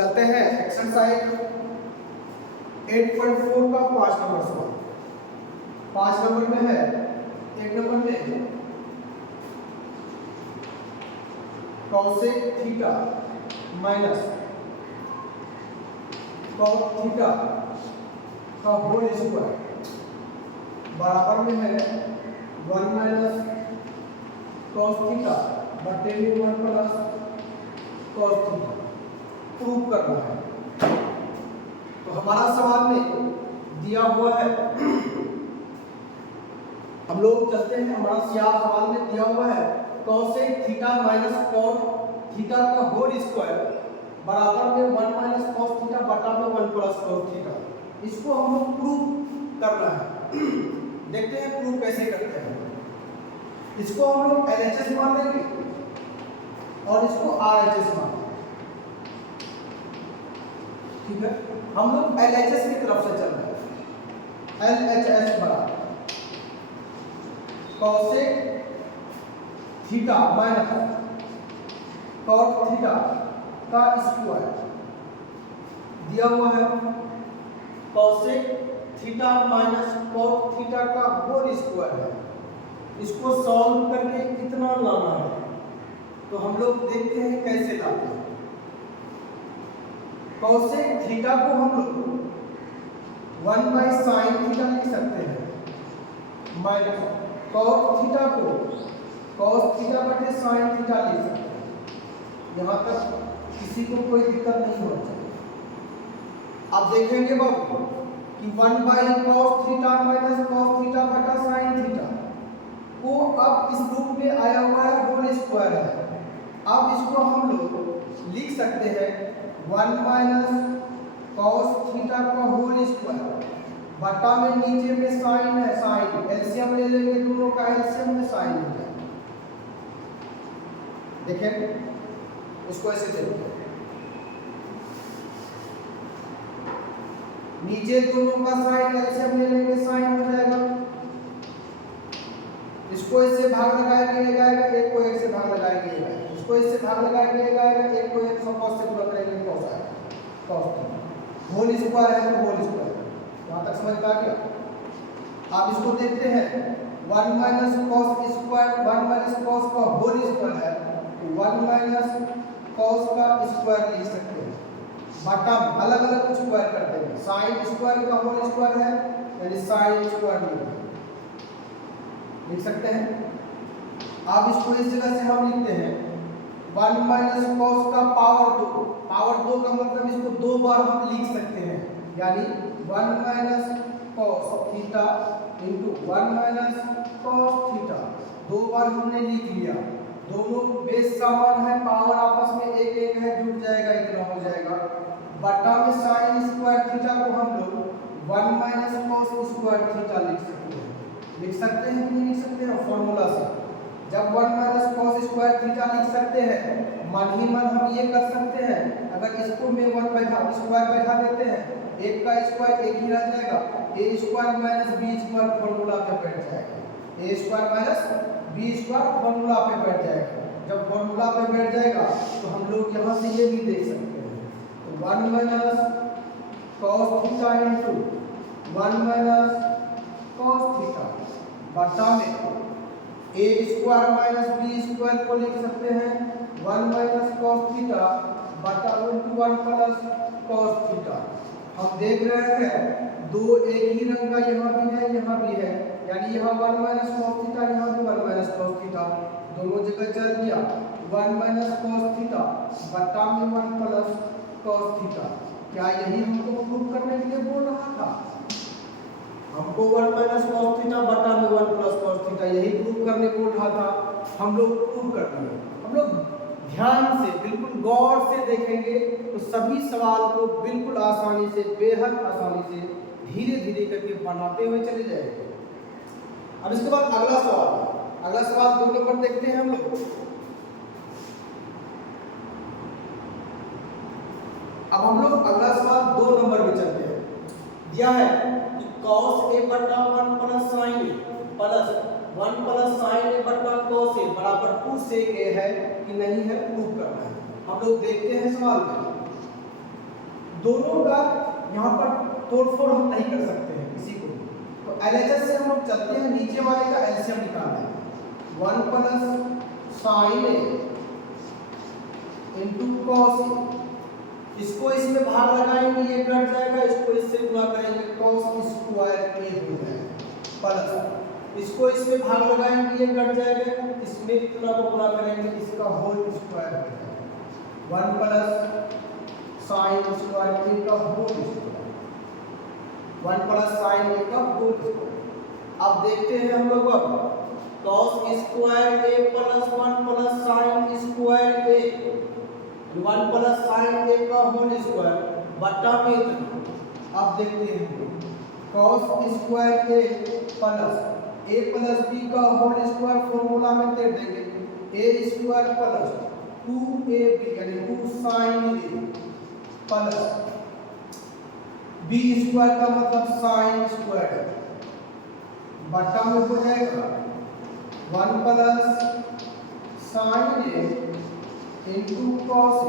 चलते हैं एक्सरसाइज 8.4 का 5 नंबर सवाल। 5 नंबर में है, 1 नंबर में cosec theta minus cos theta का होल स्क्वायर बराबर में है 1 माइनस कॉस थीटा बटे में 1 प्लस कॉस थीटा। प्रूव करना है। तो हमारा सवाल में दिया हुआ है, हम लोग चलते हैं। हमारा सवाल में दिया हुआ है cosec theta minus cos theta का होल स्क्वायर बराबर में 1 माइनस कॉस थीटा बटा में 1 प्लस कॉस थीटा। इसको हम लोग प्रूव करना है। देखते हैं प्रूव कैसे करते हैं। इसको हम लोग LHS मान लेंगे और इसको RHS मान लेंगे। ठीक है, हम लोग LHS की तरफ से चल रहे हैं। LHS बराबर cosec theta minus cos theta का स्क्वायर दिया हुआ है। Cosec theta minus cos theta का होल स्क्वायर है। इसको सॉल्व करके कितना लाना है, तो हम लोग देखते हैं कैसे लाते हैं। कॉसेक थीटा को हम लोग 1 बाई साइन थीटा लिख सकते हैं माइनस कॉस थीटा को कॉस थीटा बटे साइन थीटा लिख सकते हैं। यहाँ तक किसी को कोई दिक्कत नहीं होनी चाहिए। अब देखेंगे बाबू कि 1 by cos theta minus cos theta बटा साइन थीटा को अब इस रूप में आया हुआ है, होल स्क्वायर है। अब इसको हम लोग लिख सकते हैं 1 माइनस कॉस थीटा का होल स्क्वायर बटा में नीचे में साइन है, साइन एलसीएम ले लेंगे, दोनों का एलसीएम में साइन हो जाएगा। देखें इसको ऐसे देखते हैं, नीचे दोनों का साइन एलसीएम ले लेंगे, साइन हो जाएगा। इसको इससे भाग लगाया जाएगा, एक को एक से भाग लगाया जाएगा, इसको इससे भाग लगाया जाएगा, एक को एक से cos से गुणा करेंगे, cos आएगा, cos थीटा होल स्क्वायर है तो होल स्क्वायर। यहाँ तक समझ पा गया। आप इसको देखते हैं 1 minus cos square 1 minus cos का होल स्क्वायर है तो 1 माइनस कॉस का स्क्वायर लिख सकते हैं बटा अलग अलग स्क्वायर करते हैं। साइन स्क्वायर का होल स्क्वायर है यानी साइन स्क्वायर लिख सकते हैं। अब इसको इस जगह से हम लिखते हैं 1 माइनस कॉस का पावर 2। पावर 2 का मतलब इसको 2 बार हम लिख सकते हैं, यानी 1 minus cos theta into 1 minus cos theta. 2 बार हमने लिख लिया। दोनों बेस समान है, पावर आपस में एक एक है, जुड़ जाएगा, इतना हो जाएगा। बटा में साइन स्क्वायर थीटा को हम लोग 1 माइनस कॉस स्क्वायर थीटा लिख सकते हैं। लिख सकते हैं कि नहीं लिख सकते हैं? फॉर्मूला से जब 1 माइनस कॉस स्क्वायर थीटा लिख सकते हैं, मन ही मन हम ये कर सकते हैं, अगर इसको में 1 बैठा स्क्वायर बैठा देते हैं, एक का स्क्वायर एक ही रह जाएगा, a square minus b square formula पे बैठ जाएगा। a square minus b square formula पे बैठ जाएगा। जब फॉर्मूला पे बैठ जाएगा तो हम लोग यहाँ से ये भी देख सकते हैं, तो 1 minus cos theta into 1 minus cos theta बटा में a square minus b square को लिख सकते हैं 1 माइनस कॉस थीटा बटा 1 प्लस कॉस थीटा। हम देख रहे हैं दो एक ही रंग का यहाँ भी है, यहाँ भी है, यानी यहाँ 1 माइनस कॉस थीटा, यहाँ भी 1 माइनस कॉस थीटा, दोनों जगह चल दिया। 1 माइनस कॉस थीटा बटा में 1 प्लस कॉस थीटा। क्या यही हमको प्रूव करने के लिए बोल रहा था? हमको 1 माइनस कॉस थीटा बटा में 1 प्लस कॉस थीटा यही प्रूव करने बोल रहा था। हम लोग प्रूव कर रहे हैं। हम लोग ध्यान से बिल्कुल गौर से देखेंगे तो सभी सवाल को बिल्कुल आसानी से, बेहद आसानी से धीरे धीरे करके बनाते हुए चले जाएंगे। अब इसके बाद अगला सवाल 2 नंबर देखते हैं हम लोग। अब हम लोग अगला सवाल 2 नंबर में चलते हैं। दिया है cos a बटा 1 plus sin a plus 1 plus sin a बटा cos a बराबर 2 sec a है कि नहीं है, प्रूव करना है। हम लोग देखते हैं सवाल में। दोनों का यहाँ पर तोड़फोड़ हम नहीं कर सकते हैं किसी को। तो LHS से हम लोग चलते हैं, नीचे वाले का एलसीएम निकालते हैं। 1 plus sine A into cos ए, इसको इसमें भाग लगाएंगे ये कट जाएगा, इसको इससे गुणा करेंगे कॉस स्क्वायर ए हो जाएगा, प्लस इसको इसमें भाग लगाएंगे ये कट जाएगा, इसमें इतना को गुणा करेंगे इसका होल स्क्वायर हो जाएगा। 1 प्लस साइन स्क्वायर ए का होल स्क्वायर, 1 प्लस साइन ए का होल स्क्वायर। अब देखते हैं हम लोग अब cos square A plus 1 plus sine square A, 1 plus sine ए का होल स्क्वायर बटा में इतना। अब देखते हैं cos square A plus B का होल स्क्वायर फॉर्मूला में दे देंगे ए स्क्वायर प्लस 2ab यानी 2 sine A plus B square का मतलब साइन स्क्वायर बटा में हो जाएगा 1 plus sine A into cos A.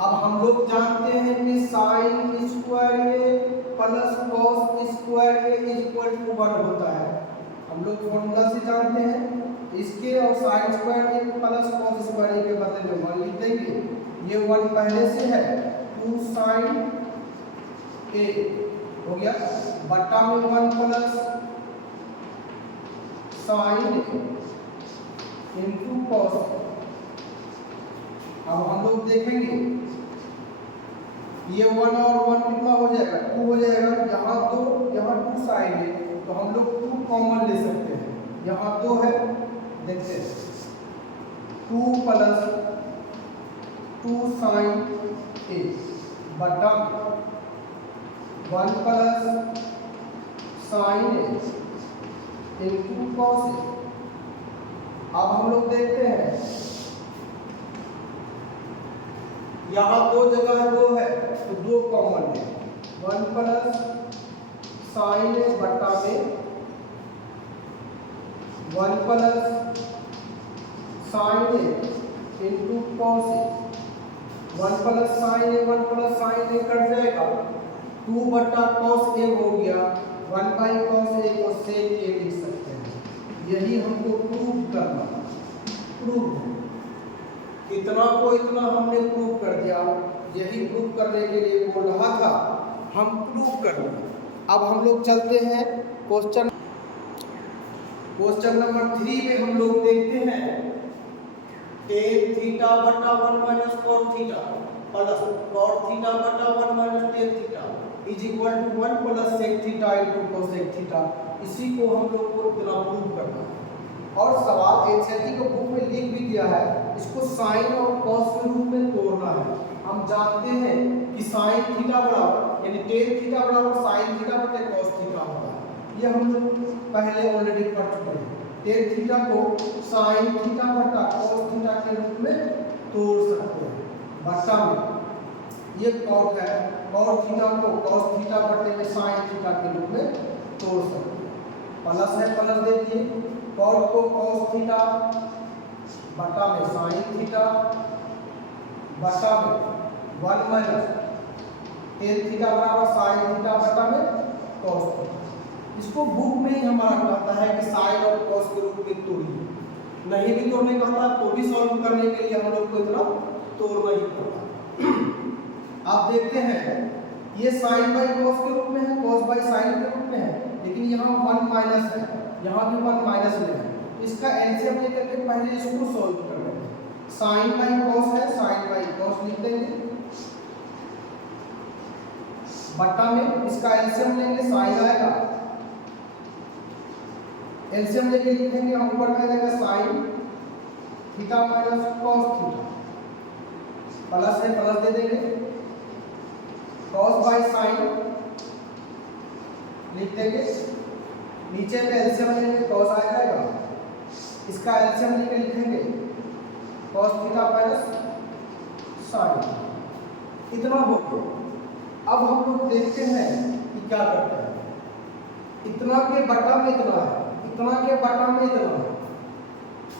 अब हम लोग जानते हैं कि sine square A plus cos square A is equal to 1 होता है, हम लोग फॉर्मूला से जानते हैं। इसके और sign square A plus cos square ए के बदले में 1 लिख देंगे, ये 1 पहले से है 2 साइन ए हो गया बटा में 1 प्लस साइन इंटू कॉस। अब हम लोग देखेंगे ये 1 और 1 कितना हो जाएगा 2 हो जाएगा, यहाँ 2 यहाँ 2 साइन है तो हम लोग 2 कॉमन ले सकते हैं, यहाँ 2 है देखते हैं 2 प्लस 2 साइन ए बटा 1 plus sine A into cos A. अब हम लोग देखते हैं यहाँ 2 जगह 2 है तो 2 कॉमन है, 1 प्लस साइन ए बटा में 1 plus sine A into cos A. 1 plus sine A 1 plus sine A cut जाएगा, 2 बटा कॉस ए हो गया, 1 बाई कॉस ए को सेक ए लिख सकते हैं। यही हमको प्रूव करना, प्रूव इतना को इतना हमने प्रूव कर दिया, यही प्रूव करने के लिए बोल रहा था, हम प्रूव कर देंगे। अब हम लोग चलते हैं क्वेश्चन नंबर 3 में हम लोग देखते हैं tan थीटा बटा 1 minus cot theta plus cot theta बटा 1 minus tan theta is equal to 1 plus sec theta into cosec theta. इसी को हम लोग को इतना प्रूव करना है और सवाल एनसीईआरटी को बुक में लिख भी दिया है, इसको साइन और कॉस के रूप में तोड़ना है। हम जानते हैं कि साइन थीटा बराबर यानी tan थीटा बराबर साइन थीटा बटे कॉस थीटा होता है, ये हम लोग पहले ऑलरेडी पढ़ चुके हैं। tan थीटा को साइन थीटा बटा कॉस थीटा के रूप में तोड़ सकते हैं बटा में ये cot है, cot थीटा को cos थीटा बटे में साइन थीटा के रूप में तोड़ सकते हैं। प्लस है प्लस दे दिए, cot को cos थीटा बटा में साइन थीटा बटा में 1 माइनस tan थीटा बराबर साइन थीटा बटा में cos थीटा। इसको बुक में ही हमारा कहता है कि साइन और cos के रूप में तोड़िए, नहीं भी तोड़ने कहता तो भी सॉल्व करने के लिए हम लोग को इतना तोड़ना ही पड़ता। आप देखते हैं ये साइन बाई कॉस के रूप में है, कॉस बाई साइन के रूप में है, लेकिन यहाँ 1 माइनस है, यहाँ भी 1 माइनस में है। इसका एलसीएम लेकर के पहले इसको सॉल्व कर लेते हैं। साइन बाई कॉस है, साइन बाई कॉस लिख देंगे बटा में इसका एलसीएम लेंगे, साइन आएगा, एलसीएम लेके लिखेंगे हम ऊपर में आएगा sign theta minus cos theta plus है प्लस दे देंगे, कॉस बाई साइन लिख देंगे, नीचे में एलसीएम लेंगे कॉस आ जाएगा, इसका एलसीएम लेके लिखेंगे कॉस थीटा माइनस साइन, इतना हो गया। अब हम लोग देखते हैं कि क्या करते हैं, इतना के बटा में इतना है, इतना के बटा में इतना है।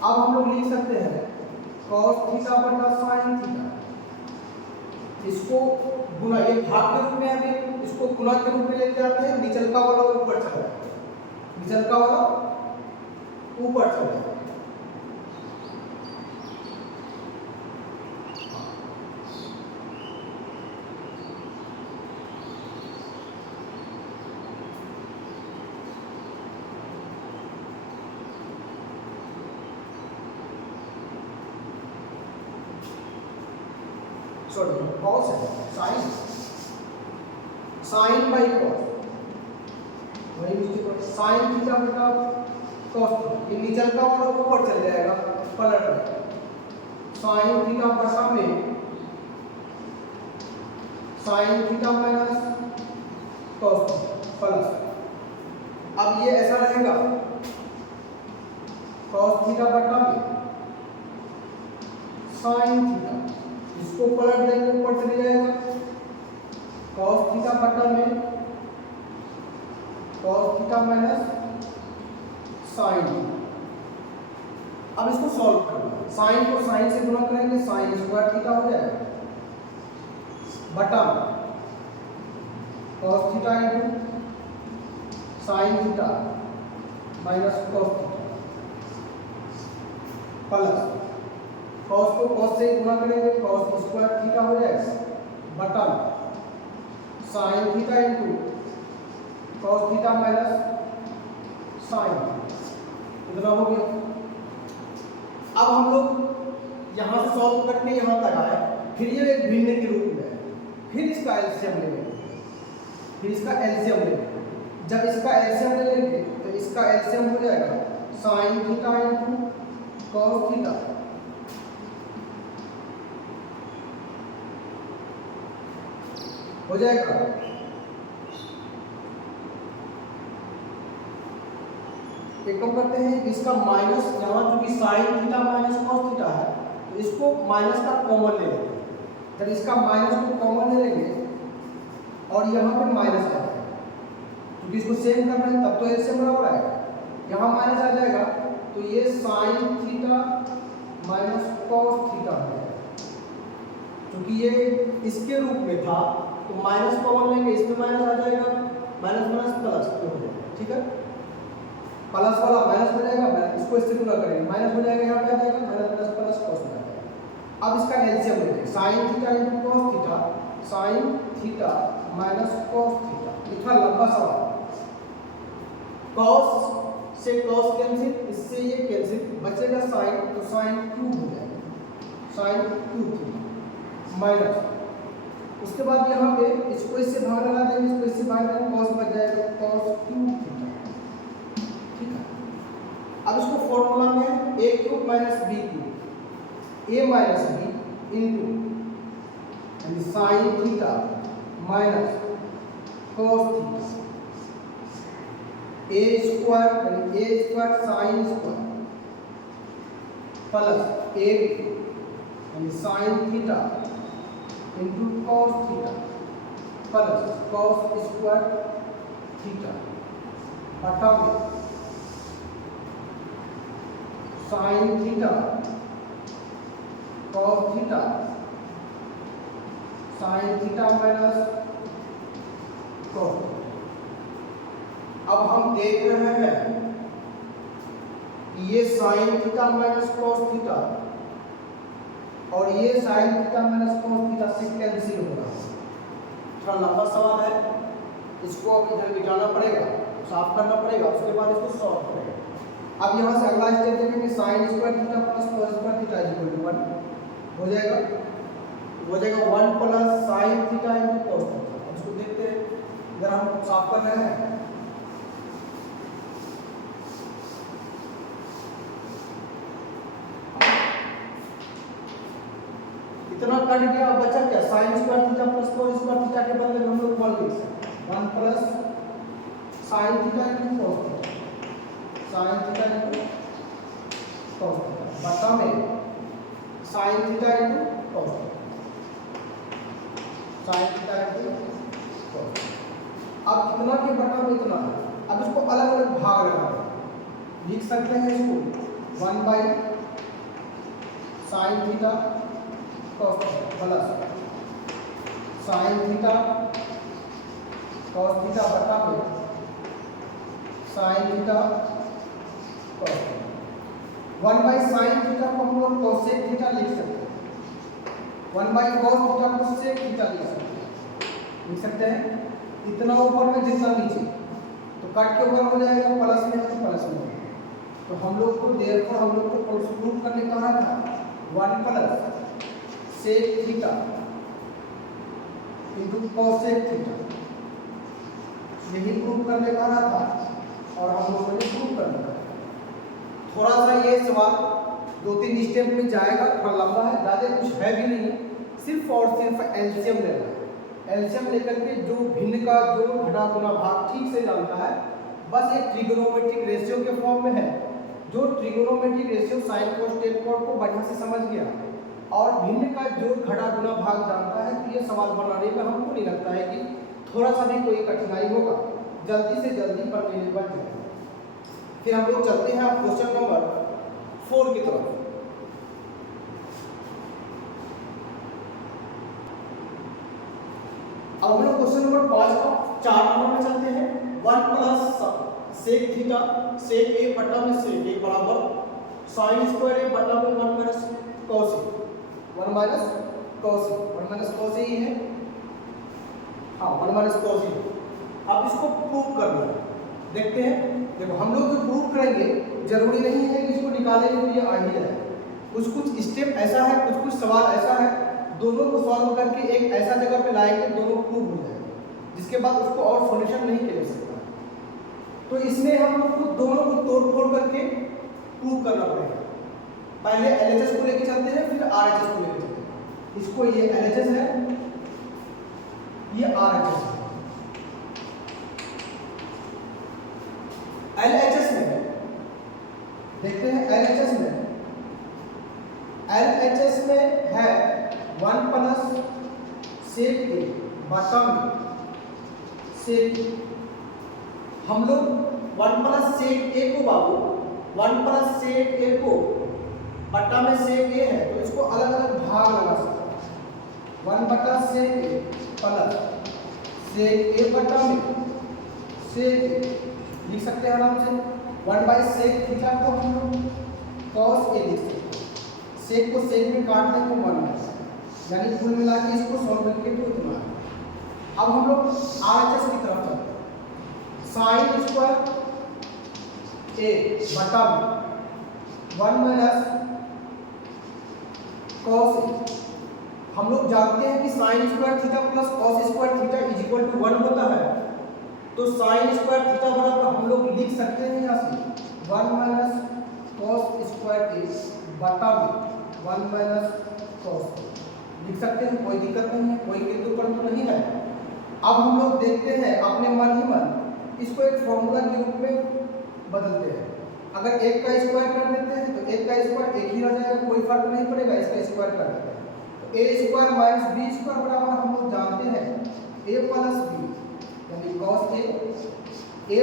अब हम लोग लिख सकते हैं cos थीटा बटा साइन थीटा इसको गुना, एक भाग के रूप में अभी इसको गुना के रूप में लेके आते हैं, निचल का वाला ऊपर चला जाए, निचल का वाला ऊपर चला जाए। सॉरी कॉस है, साइन, साइन बाई कॉस, वही मिस्टेक, साइन थीटा बटा कॉस, ये नीचल का वाला ऊपर चल जाएगा पलट में, साइन थीटा बटा में sine theta minus cos plus, अब ये ऐसा रहेगा कॉस थीटा बटा में साइन थीटा, इसको पलट देंगे ऊपर चले जाएगा कॉस थीटा बटा में कॉस थीटा माइनस साइन। अब इसको सॉल्व करना है, साइन को साइन से गुणा करेंगे, साइन स्क्वायर थीटा हो जाएगा बटा cos theta into sine theta minus cos theta plus cos को कॉस से गुणा करेंगे, कॉस स्क्वायर थीटा हो जाएगा बटा sine theta into cos theta minus sine, इतना हो गया। अब हम लोग यहाँ से सॉल्व करके यहाँ तक आए, फिर ये एक भिन्न के रूप में है, फिर इसका एलसीएम लेंगे, फिर इसका एलसीएम लेंगे। जब इसका एलसीएम ले लेंगे तो इसका एलसीएम हो जाएगा sign theta into cos theta हो जाएगा एक कम करते हैं, इसका माइनस, यहाँ चूंकि sign theta minus cos theta है तो इसको माइनस का कॉमन ले लेंगे, जब इसका माइनस को कॉमन ले लेंगे और यहाँ पे माइनस आ जाएगा, क्योंकि इसको सेम करना है तब तो एलसीएम बराबर आएगा, यहाँ माइनस आ जाएगा तो ये sine theta minus cos theta हो जाएगा, क्योंकि ये इसके रूप में था तो माइनस कॉमन लेंगे, इसमें माइनस आ जाएगा, माइनस माइनस प्लस हो जाएगा, ठीक है, प्लस वाला माइनस हो जाएगा, इसको इससे गुणा करेंगे, माइनस हो जाएगा, यहाँ पे आ जाएगा माइनस प्लस प्लस कॉस हो जाएगा। अब इसका एलसीएम लेंगे, sign theta into cos theta, sine theta minus cos theta, इतना लंबा सवाल, कॉस से कॉस कैंसिल, इससे ये कैंसिल, बचेगा साइन, तो साइन क्यूब हो जाएगा, साइन क्यूब थीटा माइनस, उसके बाद यहाँ पे इसको इससे भाग लगा देंगे, इसको इससे भाग देंगे, कॉस बच जाएगा कॉस क्यूब थीटा, ठीक है। अब इसको फॉर्मूला में a cube minus b cube, a minus b into यानी sine theta minus cos theta, a square यानी a square sine square plus a यानी sine theta into cos theta plus cos square theta बटा में sine theta cos theta sine theta minus cos. अब हम देख रहे हैं कि ये sine theta minus cos theta और ये sine theta minus cos theta से कैंसिल हो रहा है, थोड़ा लंबा सवाल है, इसको अब इधर मिटाना पड़ेगा, साफ करना पड़ेगा, उसके बाद इसको सॉल्व करेंगे। अब यहाँ से अगला स्टेप देखेंगे, sine square theta plus cos square theta equal to 1 हो जाएगा, 1 plus sine theta into cos theta. अब इसको देखते हैं, अगर हम साफ कर रहे हैं इतना कट गया, अब बचा क्या, sign square theta plus cos square theta के बदले में हम लोग 1 लिख सकते हैं, 1 plus sine theta into cos theta, sine theta into cos theta बटा में sine theta into cos theta, sine theta into cos theta. अब कितना के बटा में इतना है, अब इसको अलग अलग भाग लगा दें, लिख सकते हैं इसको 1 by sine theta cos theta plus sine theta cos theta बटा में sine theta cos theta. 1 sine theta को हम लोग कोसेक थीटा लिख सकते हैं, 1 कॉस थीटा को सेक थीटा लिख सकते हैं। इतना ऊपर में जितना नीचे, तो कट के ऊपर हो जाएगा, प्लस में है तो प्लस में होगा। तो हम लोग को देयरफॉर हम लोग को प्रूव करने कहा था 1 sec theta into cosec theta, यही प्रूव करने कहा था और हम लोगों ने प्रूव कर दिया। थोड़ा सा ये सवाल 2-3 स्टेप में जाएगा, थोड़ा लंबा है, ज़्यादा कुछ है भी नहीं, सिर्फ और सिर्फ एलसीएम लेना है। एलसीएम लेकर के जो भिन्न का जो घटा गुना भाग ठीक से जानता है, बस ये ट्रिगोनोमेट्रिक रेशियो के फॉर्म में है। जो trigonometric ratio sine cos tan cos को बढ़िया से समझ गया और भिन्न का जो घटा गुना भाग जानता है, तो ये सवाल बनाने में हमको नहीं लगता है कि थोड़ा सा भी कोई कठिनाई होगा, जल्दी से जल्दी बनने बन जाएगा। फिर हम लोग चलते हैं अब क्वेश्चन नंबर 4 की तरफ। अब हम लोग क्वेश्चन नंबर 5 का 4 नंबर में चलते हैं। 1 सेक थीटा सेक ए बटा में सेक ए बराबर साइन स्क्वायर ए बटा में 1 कॉस ए, 1 कॉस ए ही है, हाँ 1 कॉस ए। अब इसको प्रूव करना है, देखते हैं। देखो हम लोग जो प्रूव करेंगे जरूरी नहीं है कि इसको निकालेंगे तो ये आ ही जाए, कुछ स्टेप ऐसा है, कुछ सवाल ऐसा है, दोनों को सॉल्व करके एक ऐसा जगह पे लाएंगे दोनों प्रूव हो जाएगा, जिसके बाद उसको और सॉल्यूशन नहीं किया जा सकता। तो इसमें हम लोग को दोनों को तोड़ फोड़ करके प्रूव करना पड़ेगा। पहले एलएचएस को लेके चलते हैं, फिर आरएचएस को लेके चलते हैं। इसको ये एलएचएस है, ये आरएचएस है। एलएचएस में देखते हैं, एलएचएस में है 1 सेक ए बटा में सेक ए। हम लोग 1 सेक ए को बाबू 1 सेक ए को बटा में सेक ए है, तो इसको अलग अलग भाग लगा सकते हैं। 1 सेक ए प्लस सेक ए बटा में सेक ए लिख सकते हैं आराम से। 1 सेक थीटा को हम लोग कॉस ए लिख सकते हैं, सेक को सेक में काट दें तो 1 है, यानी कुल मिला के इसको सॉल्व करके तो इतना है। अब हम लोग आरएचएस की तरफ चलते हैं। साइन स्क्वायर ए बटा में 1 कॉस ए। हम लोग जानते हैं कि sine square theta plus cos square theta is equal to 1 होता है, तो साइन स्क्वायर थीटा बराबर हम लोग लिख सकते हैं यहाँ से 1 कॉस स्क्वायर ए बटा में 1 कॉस लिख सकते हैं, कोई दिक्कत नहीं है, कोई किंतु परंतु नहीं है। अब हम लोग देखते हैं अपने मन ही मन इसको एक फॉर्मूला के रूप में बदलते हैं। अगर 1 का स्क्वायर कर देते हैं तो 1 का स्क्वायर 1 ही रह जाएगा, कोई फर्क नहीं पड़ेगा, इसका स्क्वायर कर देते हैं तो a square minus b square बराबर हम लोग जानते हैं a प्लस b, यानी cos a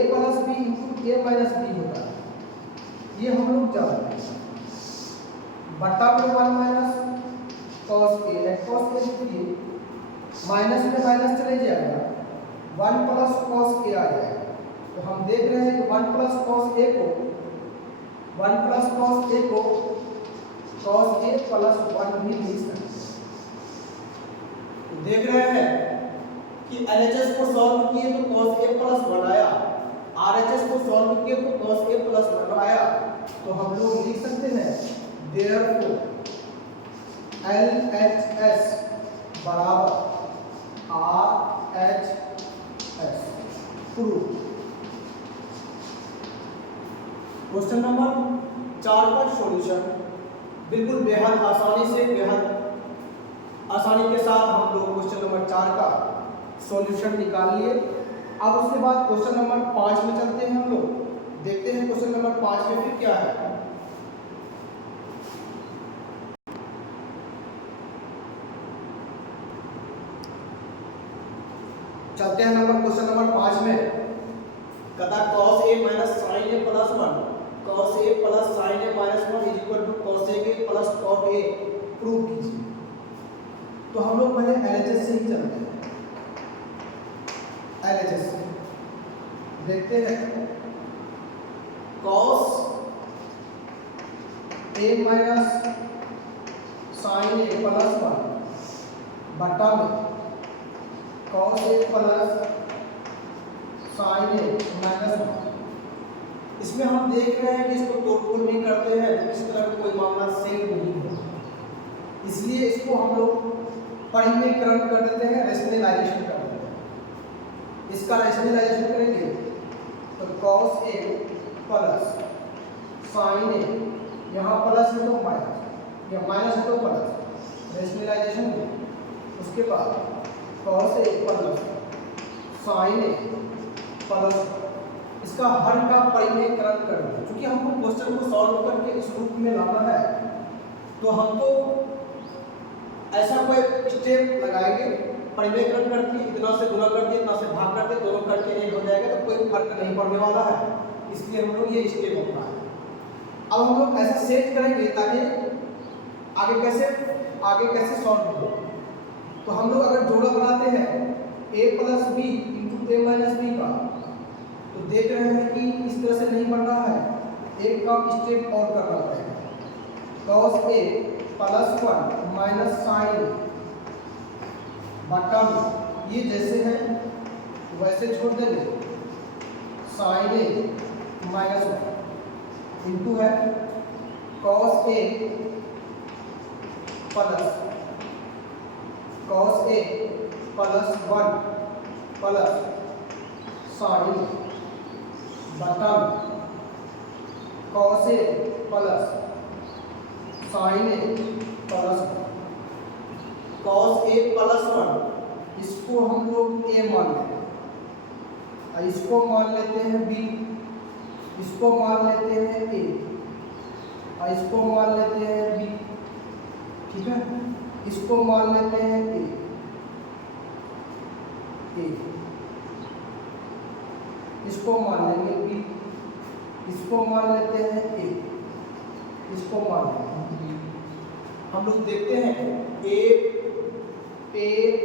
plus b into a minus b होता है, ये हम लोग जानते हैं। बटा में 1 cos a लिखिए, माइनस में माइनस चले जाएगा, 1 cos a आ जाएगा। तो हम देख रहे हैं कि 1 cos a को cos a प्लस 1 भी लिख सकते हैं। तो देख रहे हैं कि एलएचएस को सॉल्व किए तो cos a प्लस 1 आया, आरएचएस को सॉल्व किए तो cos a प्लस 1 आया। तो हम लोग लिख सकते हैं देयरफॉर LHS बराबर RHS प्रूव। क्वेश्चन नंबर 4 का सॉल्यूशन बिल्कुल बेहद आसानी के साथ हम लोग क्वेश्चन नंबर 4 का सॉल्यूशन निकाल लिए। अब उसके बाद क्वेश्चन नंबर 5 में चलते हैं, हम लोग देखते हैं क्वेश्चन नंबर 5 में फिर क्या है। चलते हैं क्वेश्चन नंबर 5 में। कहता cos a minus sin a plus 1 cos a plus sin a minus 1 is equal to cos a के प्लस cot a प्रूव कीजिए। तो हम लोग पहले LHS से ही चलते हैं। LHS से देखते हैं cos a minus sine a plus 1 बटा में cos a plus sine a minus 1। इसमें हम देख रहे हैं कि इसको तोड़फोड़ नहीं करते हैं तो इस तरह का कोई मामला सेट नहीं होगा, इसलिए इसको हम लोग परिमेयकरण कर देते हैं, रेशनलाइजेशन कर देते हैं। इसका रेशनलाइजेशन करेंगे तो cos a plus sine a, यहाँ प्लस है तो माइनस, या माइनस है तो प्लस, रेशनलाइजेशन में उसके बाद cos a plus sine a plus इसका हर का परिमेयकरण कर दें। क्योंकि हमको क्वेश्चन को सॉल्व करके इस रूप में लाना है तो हमको ऐसा कोई स्टेप लगाएंगे, परिमेयकरण करके इतना से गुणा करके इतना से भाग करके दोनों करके एक हो जाएगा तो कोई फर्क नहीं पड़ने वाला है, इसलिए हम लोग ये स्टेप अपनाएं। अब हम लोग ऐसा सेट करेंगे ताकि आगे कैसे सॉल्व हो। तो हम लोग अगर जोड़ा बनाते हैं a plus B into A minus B का, तो देख रहे हैं कि इस तरह से नहीं बन रहा है, एक का स्टेप और करना पड़ेगा। cos a plus 1 minus sine बटा में ये जैसे है वैसे छोड़ देंगे, साइन a माइनस 1 इंटू है cos a plus 1 plus sine बटा cos a plus sine a plus cos a plus 1 इसको हम लोग a मान लेते हैं, इसको मान लेते हैं b, इसको मान लेते हैं a, इसको मान लेते हैं b, ठीक है, इसको मान लेते हैं a, इसको मान लेंगे b, इसको मान लेते हैं a, इसको मान लेते हैं b। हम लोग देखते हैं a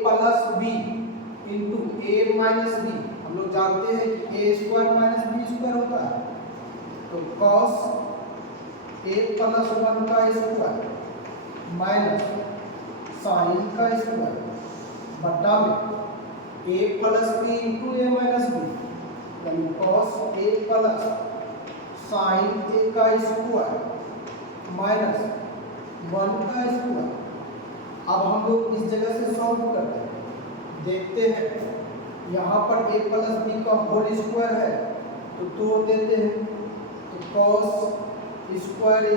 plus b into a minus b, हम लोग जानते हैं कि a square minus b square होता है, तो cos a प्लस 1 का स्क्वायर माइनस साइन का स्क्वायर बटा में a plus b into a minus b, यानी cos a plus sine a का स्क्वायर माइनस 1 का स्क्वायर। अब हम लोग इस जगह से सॉल्व करते हैं, देखते हैं यहाँ पर a प्लस b का होल स्क्वायर है तो तोड़ देते हैं, तो cos square a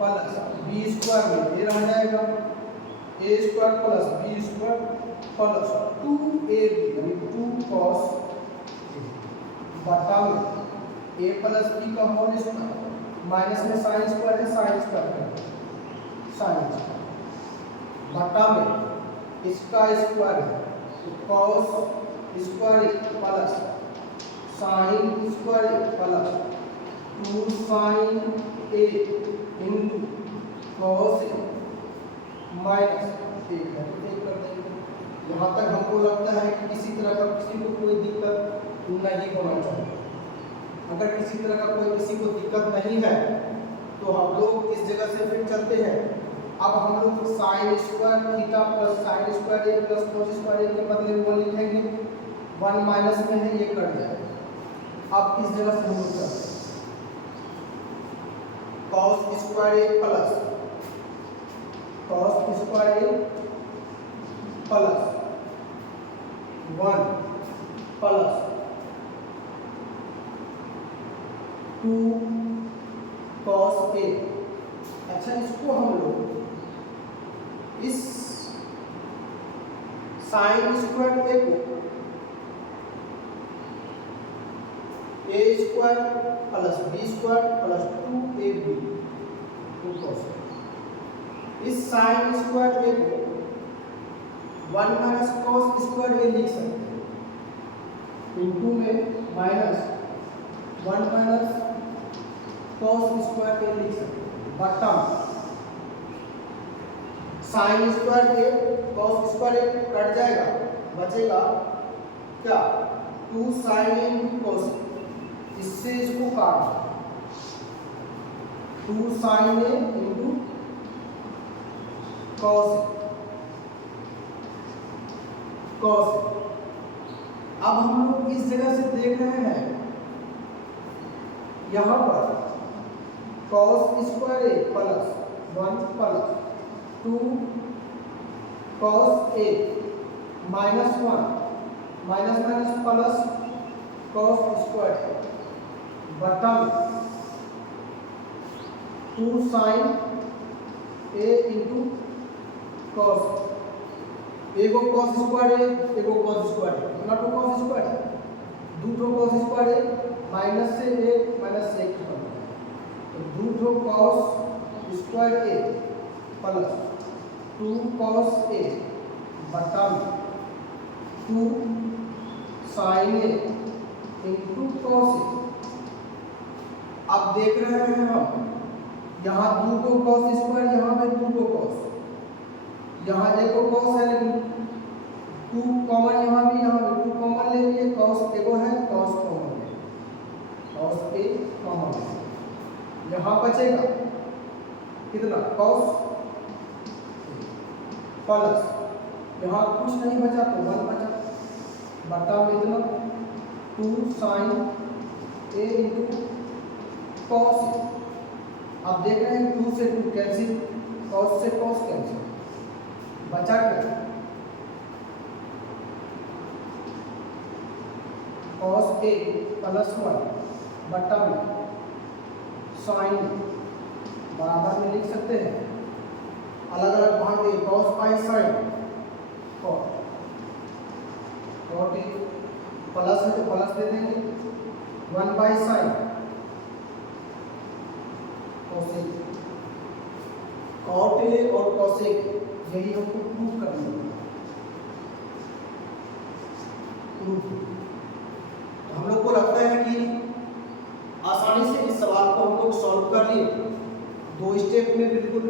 plus b square में ये रह जाएगा, a square plus b square plus 2ab यानी 2 cos बटा में a प्लस b का होल स्क्वायर माइनस में साइन स्क्वायर है, साइन स्क्वायर साइन बटा में इसका स्क्वायर है तो cos square plus sine square plus 2 sine a into cos minus 1 है, एक कर देंगे। यहाँ तक हमको लगता है कि किसी तरह का किसी को कोई दिक्कत नहीं होना चाहिए। अगर किसी तरह का कोई किसी को दिक्कत नहीं है तो हम लोग इस जगह से फिर चलते हैं। अब हम लोग sign square theta plus sine square a plus cos square a के बदले में 1 लिखेंगे, 1 माइनस में है ये कट जाएगा। अब इस जगह से हम लोग चलते हैं cos square a plus cos square a plus 1 plus 2 cos a। अच्छा, इसको हम लोग इस साइन स्क्वायर a को a square plus b square plus 2ab 2 cos a, इस साइन स्क्वायर a को 1 माइनस cos स्क्वायर a लिख सकते हैं, इनटू में minus 1 minus cos square a लिख सकते हैं, बटा साइन स्क्वायर ए कॉस स्क्वायर ए कट जाएगा, बचेगा क्या 2 sin ए इंटू कॉस। इससे इसको काट 2 sin ए इंटू कॉस। अब हम लोग इस जगह से देख रहे हैं यहां पर cos square A plus 1 plus 2 cos A minus 1 minus minus plus cos square बटा 2 sin ए इंटू cos। एगो cos स्क्वायर है, एगो cos स्क्वायर है, कितना तो cos स्क्वायर है, दो ठो cos स्क्वायर है, माइनस से एक माइनस से एक खत्म, तो दो ठो cos square A plus 2 cos ए बटा 2 sin ए इंटू cos ए। अब देख रहे हैं हम यहाँ दो को cos स्क्वायर, यहाँ पे दो को cos, यहाँ एक को cos है लेकिन 2 कॉमन यहाँ भी 2 कॉमन ले लिए, cos एगो है cos कॉमन है, cos ए कॉमन है, यहाँ बचेगा कितना cos प्लस यहाँ कुछ नहीं बचा तो 1 बचा बटा में इतना 2 sin ए इंटू cos। अब देख रहे हैं 2 से 2 कैंसिल, cos से cos कैंसिल, बचा क्या cos ए प्लस 1 बटा में sin बराबर में लिख सकते हैं, अलग अलग भाग दे cos by sin cot A plus है तो प्लस दे देंगे 1 by sin cos A, cot ए और cos ए यही हमको प्रूव करना है। हम लोग को लगता है कि आसानी से इस सवाल को हम लोग सॉल्व कर लिए, 2 स्टेप में बिल्कुल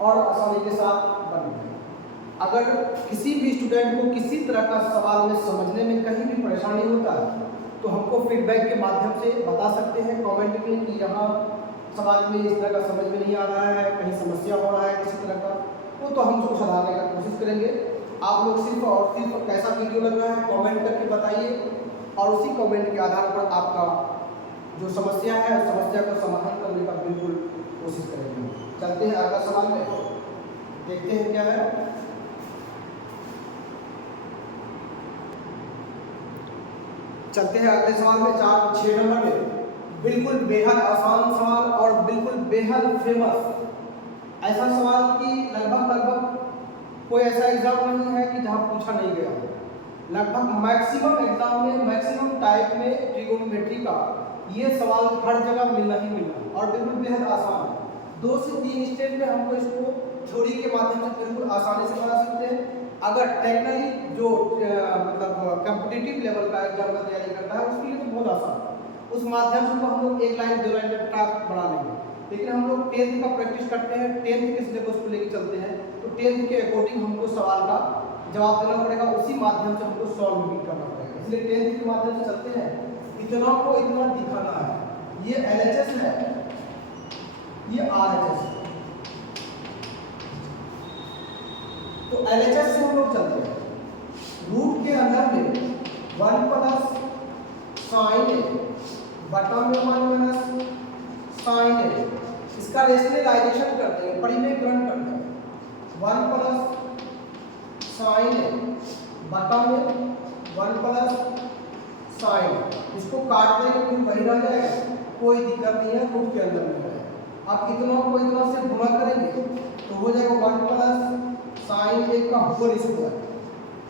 और आसानी के साथ बन गए। अगर किसी भी स्टूडेंट को किसी तरह का सवाल में समझने में कहीं भी परेशानी होता है तो हमको फीडबैक के माध्यम से बता सकते हैं कमेंट में कि यहाँ सवाल में इस तरह का समझ में नहीं आ रहा है, कहीं समस्या हो रहा है किसी तरह का, वो तो हम उसको सुधारने का कोशिश करेंगे। आप लोग सिर्फ और सिर्फ कैसा वीडियो लग रहा है कमेंट करके बताइए और उसी कमेंट के आधार पर आपका जो समस्या है उस समस्या को समाधान करने का बिल्कुल कोशिश करेंगे। चलते हैं अगला सवाल में, देखते हैं क्या है। चलते हैं अगले सवाल में 6 नंबर में, बिल्कुल बेहद आसान सवाल और बिल्कुल बेहद फेमस ऐसा सवाल कि लगभग कोई ऐसा एग्जाम नहीं है कि जहां पूछा नहीं गया हो। लगभग मैक्सिमम एग्जाम में मैक्सिमम टाइप में ट्रिगोनोमेट्री का ये सवाल हर जगह मिलना ही मिलना और बिल्कुल बेहद आसान है। 2 से 3 स्टेप में हमको इसको थ्योरी के माध्यम से बिल्कुल आसानी से बना सकते हैं। अगर टेक्निकली जो मतलब कॉम्पिटिटिव लेवल का एग्जाम का तैयारी करता है उसके लिए तो बहुत आसान है, उस माध्यम से तो हम लोग 1 लाइन 2 लाइन में ट्रैक बना लेंगे। लेकिन हम लोग 10th का प्रैक्टिस करते हैं, 10th के सिलेबस को लेकर चलते हैं, तो 10th के अकॉर्डिंग हमको सवाल का जवाब देना पड़ेगा, उसी माध्यम से हमको सॉल्व भी करना पड़ेगा। इसलिए 10th के माध्यम से चलते हैं। इतना को इतना दिखाना है, ये LHS है, ये RHS है, तो LHS से हम लोग चलते हैं। रूट के अंदर में 1 प्लस साइन ए बटा में 1 माइनस साइन ए, इसका रेशनलाइजेशन करते हैं, परिमेयकरण करते हैं। 1 प्लस साइन ए बटा में 1 प्लस साइन, इसको काट देंगे फिर वही रह जाएगा, कोई दिक्कत नहीं है, रूट के अंदर में है। आप इतना को इतना से गुणा करेंगे तो हो जाएगा 1 प्लस साइन ए का होल स्क्वायर,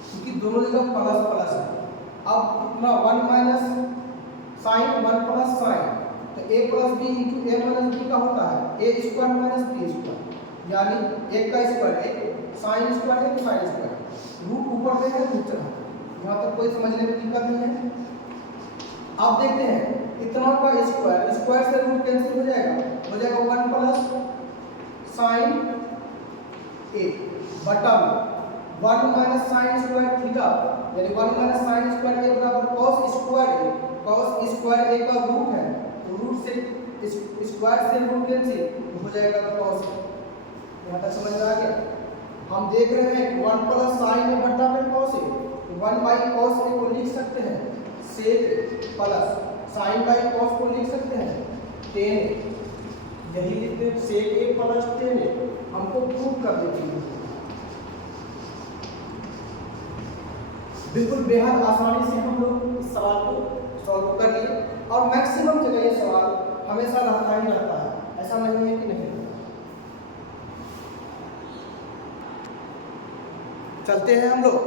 क्योंकि दोनों जगह प्लस प्लस है। अब इतना 1 माइनस साइन 1 प्लस साइन, तो a plus B into A minus B का होता है A square minus B square, यानी एक का स्क्वायर एक साइन स्क्वायर है तो साइन स्क्वायर, रूट ऊपर देंगे रूट चढ़ा, यहाँ तक कोई समझने में दिक्कत नहीं है। अब देखते हैं इतना का स्क्वायर, स्क्वायर से रूट कैंसिल हो जाएगा 1 प्लस साइन ए बटा में 1 माइनस साइन स्क्वायर थीटा यानी 1 माइनस साइन स्क्वायर ए बराबर कॉस स्क्वायर ए। कॉस स्क्वायर ए का रूट है तो रूट से स्क्वायर से रूट कैंसिल हो जाएगा कॉस। यहाँ तक समझ में आ गया। हम देख रहे हैं 1 प्लस साइन ए बटा में cos A, 1 by cos A को लिख सकते हैं sec plus sine by cos को लिख सकते हैं टेन ए। यही लिखते हैं सेक ए प्लस टेन ए। हमको प्रूव कर देती है। बिल्कुल बेहद आसानी से हम लोग इस सवाल को सॉल्व कर लिए और मैक्सिमम जगह ये सवाल हमेशा रहता ही रहता है, ऐसा नहीं है कि नहीं। चलते हैं हम लोग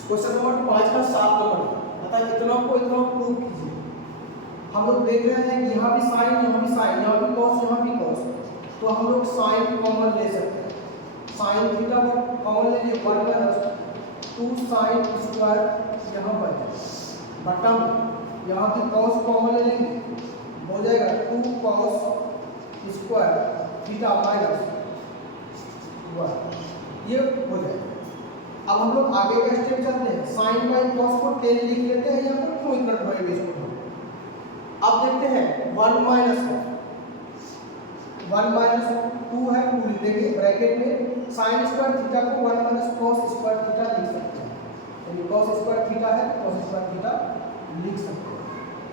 क्वेश्चन नंबर 5 का 7 नंबर बता इतना को इतना प्रूव कीजिए। हम लोग देख रहे हैं कि यहाँ भी साइन, यहाँ भी साइन, यहाँ भी कॉस, यहाँ भी कॉस, तो हम लोग साइन कॉमन ले सकते हैं। साइन थीटा पर कॉमन ले लिए 1 माइनस 2 साइन स्क्वायर यहाँ पर बटा में यहाँ भी कॉस कॉमन ले लेंगे हो जाएगा 2 कॉस स्क्वायर थीटा माइनस 1 ये हो जाएगा। अब हम लोग आगे का स्टेप चलते हैं। साइन बाई कॉस को 10 लिख लेते हैं, यहाँ पर क्यों इतना ढोएंगे इसको। अब देखते हैं 1 माइनस 2 है 2 लिख देंगे ब्रैकेट में साइन स्क्वायर थीटा को 1 माइनस कॉस स्क्वायर थीटा लिख सकते हैं। यानी कॉस स्क्वायर थीटा है कॉस स्क्वायर थीटा लिख सकते हैं,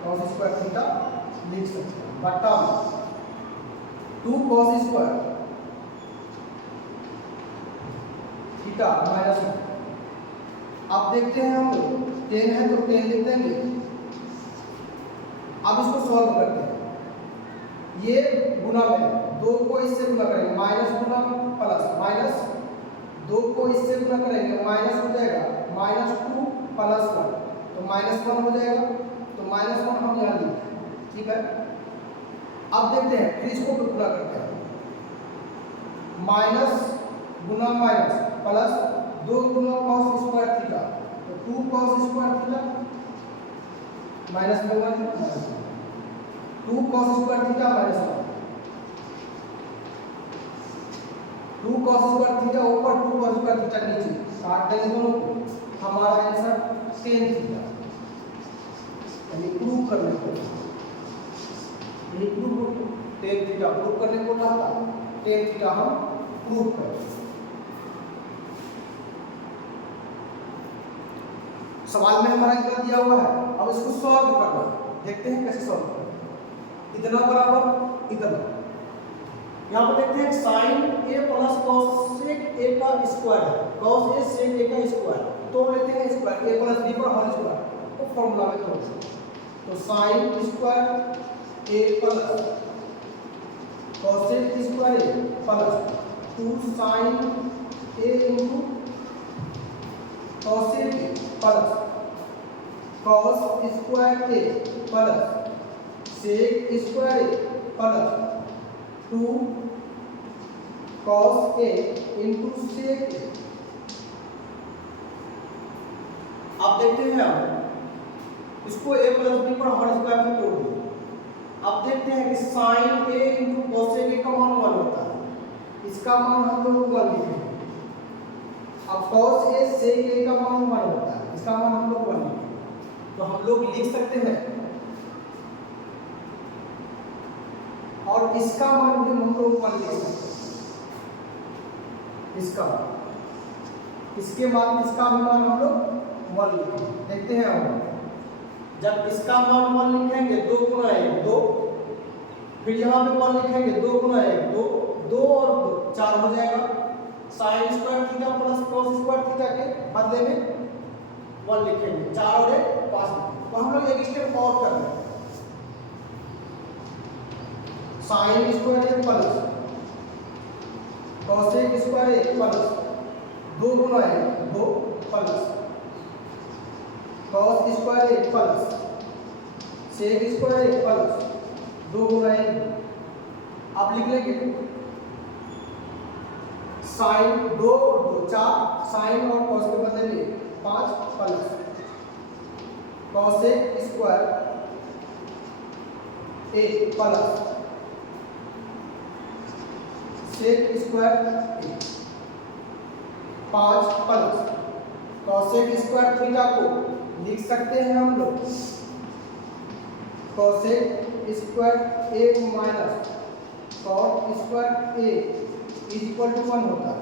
कॉस स्क्वायर थीटा लिख सकते हैं बटा 2 कॉस स्क्वायर थीटा माइनस 1। अब देखते हैं हम 10 है तो 10 लिख देंगे। अब इसको सॉल्व करते हैं। ये गुना में 2 को इससे गुना करेंगे माइनस गुना प्लस माइनस 2 को इससे गुना करेंगे माइनस हो जाएगा -2 प्लस 1 तो -1 हो जाएगा। तो -1 हम यहाँ लिखें, ठीक है। अब देखते हैं फिर इसको गुना करते हैं माइनस गुना माइनस प्लस 2 गुना कॉस स्क्वायर थीटा तो 2 कॉस स्क्वायर थीटा माइनस में 1 2 cos square theta minus 1 2 cos square theta ऊपर 2 कॉस स्क्वायर थीटा नीचे काट देंगे दोनों को। हमारा आंसर 10 थीटा यानी प्रूव करने को यही प्रूव 10 थीटा प्रूव करने को कहा था। 10 थीटा हम प्रूव करें। सवाल में हमारा क्या दिया हुआ है, अब इसको सॉल्व करना देखते हैं कैसे सॉल्व करना। इतना बराबर इतना, यहाँ पर देखते हैं sign A plus cos A का स्क्वायर है, कॉस ए सेक ए का स्क्वायर तो लेते हैं स्क्वायर ए प्लस बी पर होल स्क्वायर तो फॉर्मूला में तोड़ तो sine square A plus cos A square A plus 2 sine A into cos A plus cos square A plus sec square A plus 2 cos A into sec A. आप देखते हैं हम इसको A plus B पर whole square में तोड़ दो। अब देखते हैं कि sine A into cos A का मान 1 होता है, इसका मान हम लोग 1 लिखेंगे। अब कॉस ए सेक ए का मान 1 होता है, इसका मान हम लोग 1 लिखेंगे। तो हम लोग लिख सकते हैं और इसका मान भी हम लोग 1 लिख सकते हैं। इसका इसके मान इसका भी मान हम लोग 1 लिखेंगे। देखते हैं हम जब इसका मान 1 लिखेंगे 2 गुना 1 2, फिर यहाँ पे 1 लिखेंगे 2 गुना 1 2, 2 और 2 4 हो जाएगा। Sign square theta plus cos square theta के बदले में 1 लिखेंगे, 4 और 1 5। तो हम लोग एक स्टेप और कर रहे हैं। Sign square A plus cos square A plus 2 Guna 1 2 plus cos square A plus sec square A plus 2 गुना 1। आप लिख लेंगे साइन 2 2 4 साइन और कॉस के बदले में 5 plus cos square A plus sec square A 5 plus cosec square theta को लिख सकते हैं हम लोग cosec square A minus cot square A is equal to 1 होता है।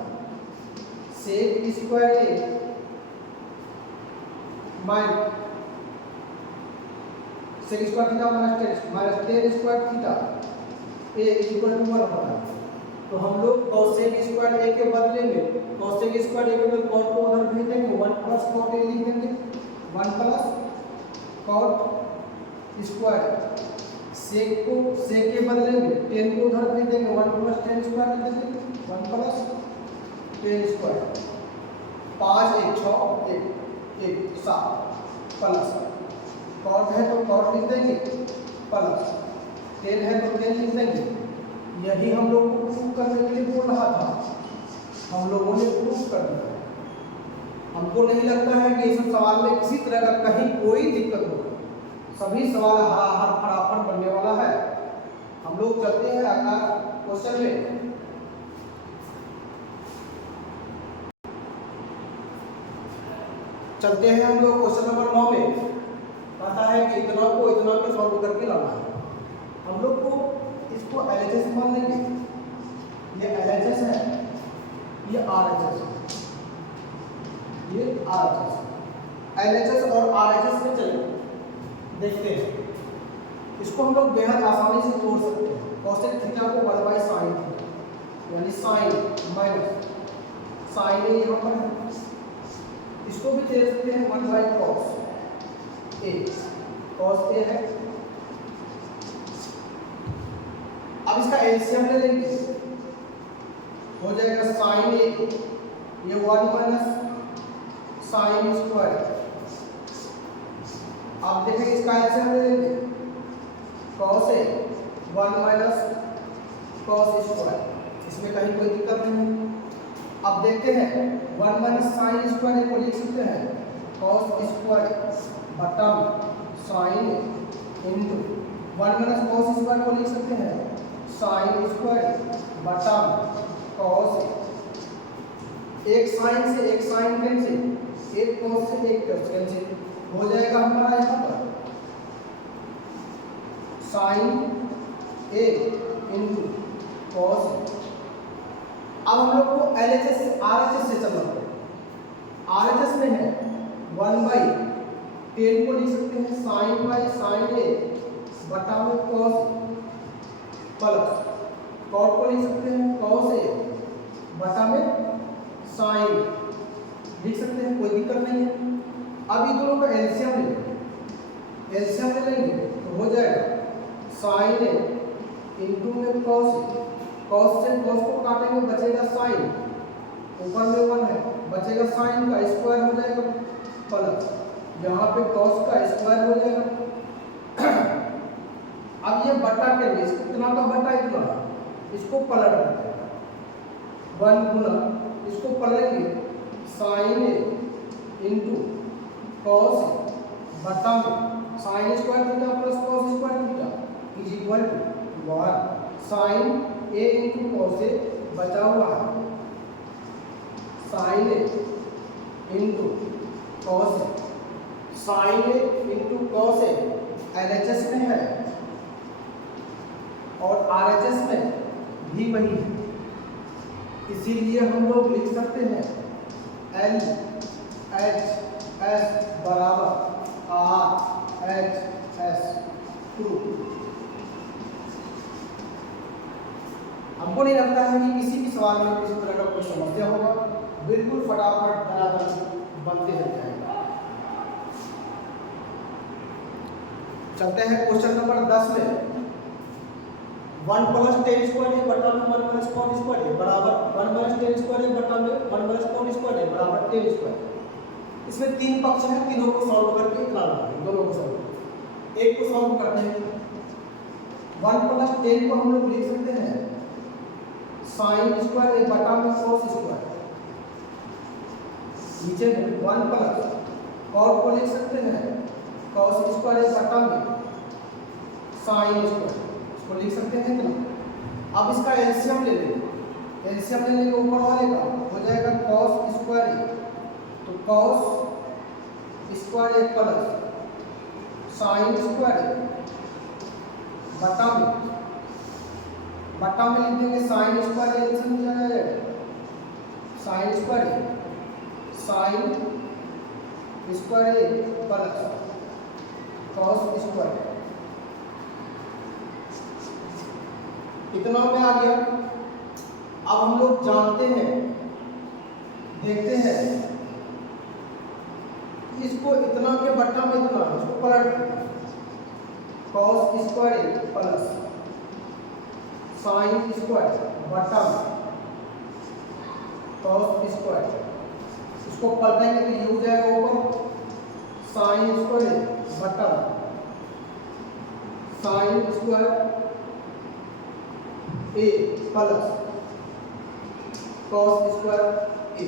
Sec square A minus sec square theta minus tan square theta A is equal to 1 होता है। तो हम लोग कॉसेक स्क्वायर ए के बदले में कॉसेक स्क्वायर ए के बदले कॉट को उधर भेज देंगे 1 प्लस कॉट ए लिख देंगे 1 प्लस कॉट स्क्वायर सेक के बदले में 10 को उधर भेज देंगे 1 प्लस 10 स्क्वायर लिख देंगे 1 प्लस 10 स्क्वायर 5 1 6 1 7 प्लस कॉट है तो कॉट लिख देंगे प्लस 10 है तो 10 लिख देंगे। यही हम लोग को प्रूव करने के लिए बोल रहा था, हम लोगों ने प्रूव कर दिया। हमको नहीं लगता है कि इस सवाल में किसी तरह का कहीं कोई दिक्कत होगा, सभी सवाल हर फटाफट बनने वाला है। हम लोग चलते हैं अगला क्वेश्चन में। चलते हैं हम लोग क्वेश्चन नंबर 9 में। कहता है कि इतना को इतना के सॉल्व करके लाना है। हम लोग को इसको LHS मान लेंगे, ये LHS है, ये RHS है, ये RHS है। LHS और RHS में चलेंगे, देखते हैं। इसको हम लोग बेहद आसानी से तोड़ सकते हैं। कॉसेक थीटा को 1 बाई साइन थीटा यानी साइन माइनस साइन ए यहाँ पर है, इसको भी दे सकते हैं 1 by cos A, cos A है। अब इसका एलसीएम ले लेंगे, हो जाएगा साइन ए ये 1 माइनस साइन स्क्वायर। अब देखें इसका एलसीएम ले लेंगे, cos A 1 minus cos square, इसमें कहीं कोई दिक्कत नहीं। अब देखते हैं 1 माइनस साइन स्क्वायर को लिख सकते हैं कॉस स्क्वायर बटा sine into 1 minus cos square को लिख सकते हैं साइन स्क्वायर बटा कॉस। एक साइन से एक साइन कैंसिल, एक कॉस से एक कॉस कैंसिल, हो जाएगा हमारा यहाँ पर साइन ए इंटू कॉस। अब हम लोग को LHS से RHS से चलना पड़ेगा। RHS में है 1 बाई 10 को लिख सकते हैं साइन बाई साइन ए बटा में कॉस प्लस कॉट को लिख सकते हैं कॉस ए बटा में साइन लिख सकते हैं, कोई दिक्कत नहीं है। अब इन दोनों का एलसीएम ले लेंगे, एलसीएम ले लेंगे तो हो जाएगा साइन ए इंटू में कॉस, कॉस से कॉस को काटेंगे बचेगा साइन, ऊपर में 1 है बचेगा साइन का स्क्वायर हो जाएगा प्लस यहाँ पे कॉस का स्क्वायर हो जाएगा। अब ये बटा के लिए इतना का बटा इतना, इसको पलट देते हैं 1 गुना, इसको पलटेंगे साइन ए इंटू कॉस बटा में sine square theta plus cos square theta is equal to 1 sine A into cos A बचा हुआ है sine A into cos A, sine A into cos A LHS में है और RHS में भी वही है, इसीलिए हम लोग लिख सकते हैं LHS बराबर RHS ट्रू। हमको नहीं लगता है कि किसी भी सवाल में किसी तरह का कोई समस्या होगा, बिल्कुल फटाफट बराबर बनते चल जाएगा। चलते हैं क्वेश्चन नंबर 10 में। 1 प्लस 10 स्क्वायर है बटा में 1 माइनस कॉट स्क्वायर है बराबर 1 माइनस 10 स्क्वायर है बटा में 1 माइनस कॉट स्क्वायर है बराबर 10 स्क्वायर। इसमें 3 पक्ष हैं, तीनों को सॉल्व करके इतना लाना है, दोनों को सॉल्व, एक को सॉल्व करते हैं। 1 प्लस 10 को हम लोग लिख सकते हैं साइन स्क्वायर है बटा में कॉस स्क्वायर, नीचे 1 प्लस कॉट को लिख सकते हैं कॉस स्क्वायर है बटा में साइन स्क्वायर, इसको लिख सकते हैं कितना। अब इसका एलसीएम ले लेंगे, एलसीएम ले लेंगे ऊपर वाले का, हो जाएगा कॉस स्क्वायर ए, तो cos square A plus sine square ए बटा में लिख देंगे साइन स्क्वायर ए, एलसीएम हो जाएगा sign square A, sign square A plus cos square ए, इतना में आ गया। अब हम लोग जानते हैं, देखते हैं कि इसको इतना के बट्टा में इतना, इसको पलट cos square A plus sine square बट्टा में कॉस स्क्वायर, इसको पलटेंगे तो ये हो जाएगा ऊपर साइन स्क्वायर ए बट्टा sign square A plus cos square ए।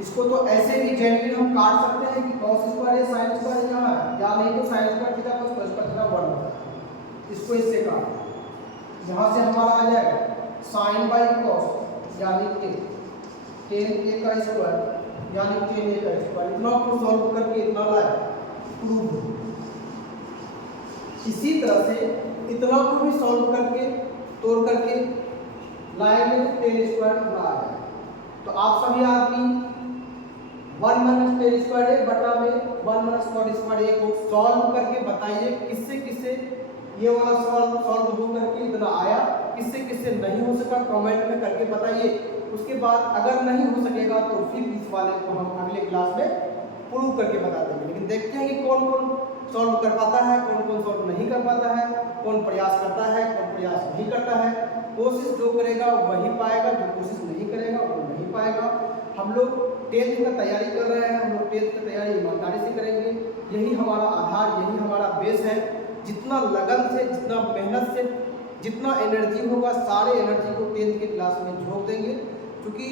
इसको तो ऐसे भी जनरली हम काट सकते हैं कि कॉस स्क्वायर ए साइन स्क्वायर ए यहाँ है, या नहीं तो sine square theta plus cos square theta 1 होता है। इसको इससे काट, यहाँ से हमारा आ जाएगा साइन बाई कॉस यानी टेन ए का स्क्वायर यानी टेन ए का स्क्वायर। इतना को सॉल्व करके इतना लाए प्रूव। इसी तरह से इतना को भी सॉल्व करके तोड़ करके लाएंगे तो टेन स्क्वायर पूरा आ जाएगा। तो आप सभी आदमी 1 माइनस टेन स्क्वायर ए बटा में 1 माइनस कॉट स्क्वायर ए को सॉल्व करके बताइए किससे किससे ये वाला सॉल्व हो करके इतना आया, किससे किससे नहीं हो सका कमेंट में करके बताइए। उसके बाद अगर नहीं हो सकेगा तो फिर इस वाले को हम अगले क्लास में प्रूव करके बता देंगे। लेकिन देखते हैं कि कौन कौन सॉल्व कर पाता है, कौन कौन सॉल्व नहीं कर पाता है, कौन प्रयास करता है, कौन प्रयास नहीं करता है। कोशिश जो करेगा वही पाएगा, जो कोशिश नहीं करेगा वो नहीं पाएगा। हम लोग 10th का तैयारी कर रहे हैं, हम लोग 10th की तैयारी ईमानदारी से करेंगे। यही हमारा आधार, यही हमारा बेस है। जितना लगन से, जितना मेहनत से, जितना एनर्जी होगा सारे एनर्जी को 10th के क्लास में झोंक देंगे। क्योंकि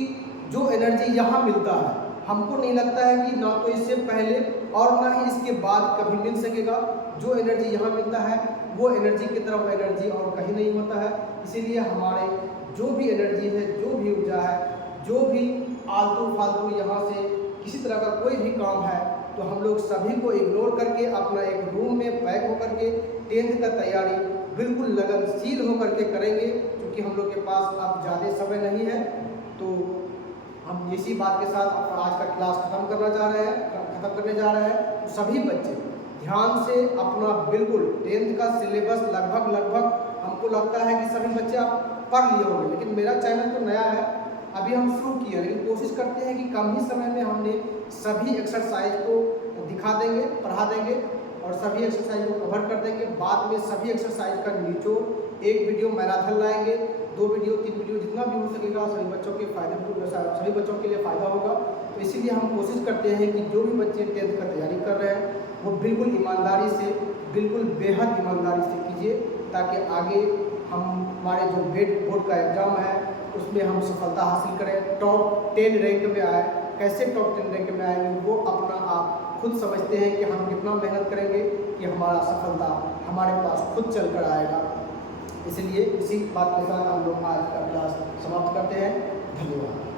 जो एनर्जी यहाँ मिलता है हमको नहीं लगता है कि ना तो इससे पहले और ना ही इसके बाद कभी मिल सकेगा। जो एनर्जी यहाँ मिलता है वो एनर्जी की तरफ एनर्जी और कहीं नहीं होता है। इसीलिए हमारे जो भी एनर्जी है, जो भी ऊर्जा है, जो भी आलतू फालतू यहाँ से किसी तरह का कोई भी काम है तो हम लोग सभी को इग्नोर करके अपना एक रूम में पैक होकर के 10th का तैयारी बिल्कुल लगनशील होकर के करेंगे। क्योंकि हम लोग के पास अब ज़्यादा समय नहीं है। तो हम इसी बात के साथ आज का क्लास खत्म करने जा रहे हैं। तो सभी बच्चे ध्यान से अपना बिल्कुल 10th का सिलेबस लगभग हमको लगता है कि सभी बच्चे आप पढ़ लिए होंगे। लेकिन मेरा चैनल तो नया है, अभी हम शुरू किए, लेकिन कोशिश करते हैं कि कम ही समय में हमने सभी एक्सरसाइज को दिखा देंगे, पढ़ा देंगे और सभी एक्सरसाइज को कवर कर देंगे। बाद में सभी एक्सरसाइज का निचोड़ एक वीडियो मैराथन लाएंगे, 2 वीडियो 3 वीडियो जितना भी हो सकेगा सभी बच्चों के सभी बच्चों के लिए फ़ायदा होगा। तो इसीलिए हम कोशिश करते हैं कि जो भी बच्चे 10th का तैयारी कर रहे हैं वो बिल्कुल ईमानदारी से, बिल्कुल बेहद ईमानदारी से कीजिए, ताकि आगे हमारे जो बोर्ड का एग्ज़ाम है उसमें हम सफलता हासिल करें, टॉप 10 रैंक में आए। कैसे टॉप 10 रैंक में आएंगे वो अपना आप खुद समझते हैं कि हम कितना मेहनत करेंगे कि हमारा सफलता हमारे पास खुद चल कर आएगा। इसलिए इसी बात के साथ हम लोग आज का क्लास समाप्त करते हैं। धन्यवाद।